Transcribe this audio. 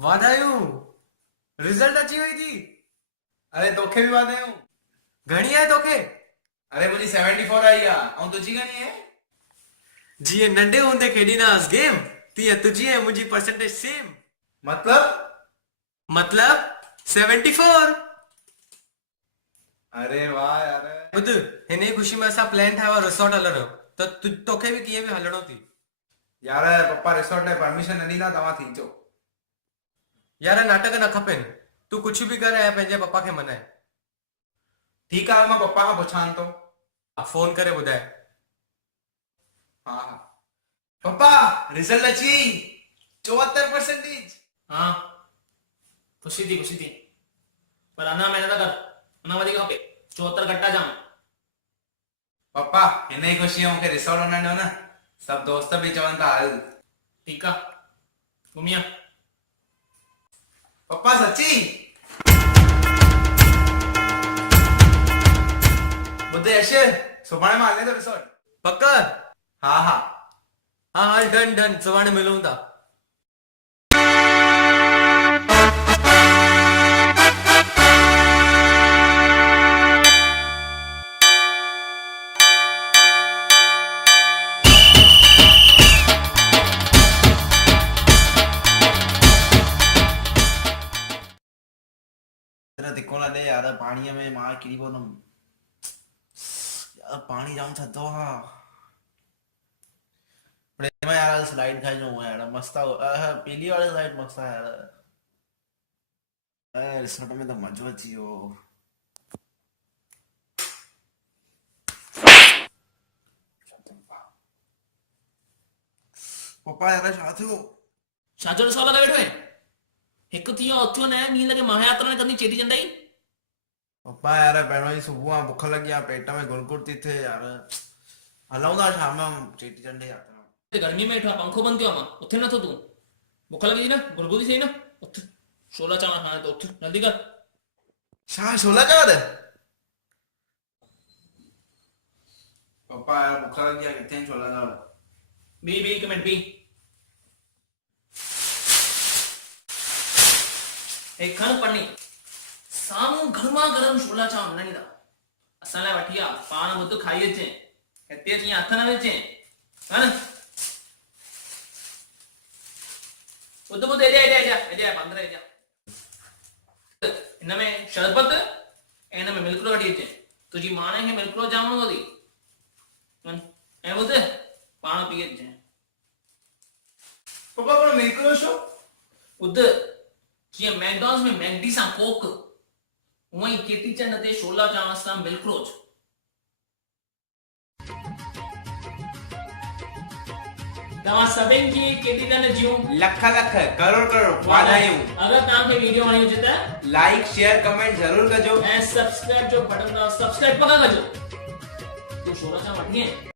वाधायूं रिजल्ट अची वई थी। अरे तोखे भी वाधायूं। घणी आहे तोखे? अरे मुंहिंजी 74 आई आहे ऐं तुंहिंजी घणी आहे? जीअं नंढे हूंदे खेॾींदासीं गेम तीअं तुंहिंजी ऐं मुंहिंजी परसेंटेज सेम। मतलब 74। अरे वाह यार। ॿुध, हिन जी ख़ुशी में असां प्लान ठाहियो आहे रिसोर्ट हलण जो, त तोखे बि कीअं बि हलणो थी। यार पप्पा रिसोर्ट लाइ परमिशन न ॾींदा, तव्हां थी अचो। यार नाटक न खपेनि, तूं कुझु बि कर ऐं पंहिंजे पप्पा खे मनाए। ठीकु आहे, मां पप्पा खां पुछां थो। फोन करे ॿुधाए। हाँ हाँ पप्पा, रिजल्ट अची 74%। हाँ खुशी थी पर अञा महिनत कर, अञा वधीक खपे। 74 घटा जाम। पप्पा हिन जी ख़ुशी में मूंखे रिसोर्ट वञण ॾियो न, सभु दोस्त बि चवनि था हल। ठीक है घुमिया। पप्पा सच्ची? ॿुधे यश, सुभाणे मां हले थो रिसोर्ट। पक? हाँ हाँ हाँ हल डन, सुभाणे मिलूं था। तेरा दिक्को ना दे यार, पानी में मां किरी पवंदुमि यार। पानी जाम थधो आहे। प्रेम यार स्लाइड खाई जो यार, मस्त आहे। पीली वाली स्लाइड मस्त आहे यार। रिसोर्ट में तो मजो अची वियो। पप्पा यार छा थियो? छा जो ॾिसो लॻे वेठो आहे? हिकु थी वियो उथियो न नींद लॻे महायात्रा ने कंदी चेटी चंड ई। पप्पा यार पहिरों ही सुबुह आहे, बुख लगी आहे, पेट में गुड़गुड़ थी थिए यार। हलूं था शाम में चेटी चंड यात्रा। गर्मी में वेठो पंखो बंद थियो मां, उथे नथो तूं? बुख लगी न, गुड़गुड़ी थी न, उठ। छोला चावल खाने तो उठ, जल्दी कर। छा छोला चावल? पप्पा यार बुख लगी आहे, किथे छोला चावल? बी हिकु मिनट बी। एक खण पन्नी साम्हूं गरमा गरम छोला चावल न ॾींदा। असां लाइ वठी आ, पाण बुध खाई अचे, हिते अची हथ न विझे। हा न? बुध एजा 15 एजा। हिन में शरबत ऐं हिन में मिल्क वठी अचे। तुंहिंजी माणे खे मिल्क जाम वणंदो अथई। ऐं ॿुध पाण पी अचे। पप्पा पर मिल्क छो? ॿुध, जीअं मैकडॉनल्ड्स में मैगडी सां कोक, उअं ई चेटी चंड ते छोला चांवर सां मिल्क रोज। तव्हां सभिनि खे चेटी चंड जूं लख करोड़ वाधायूं। अगर तव्हांखे वीडियो वणी हुजे त लाइक शेयर कमेंट जरूर कजो ऐं सब्सक्राइब जो बटन दबाओ। सब्सक्राइब पक्का कजो। तूं छोला चांवर वठी आहीं?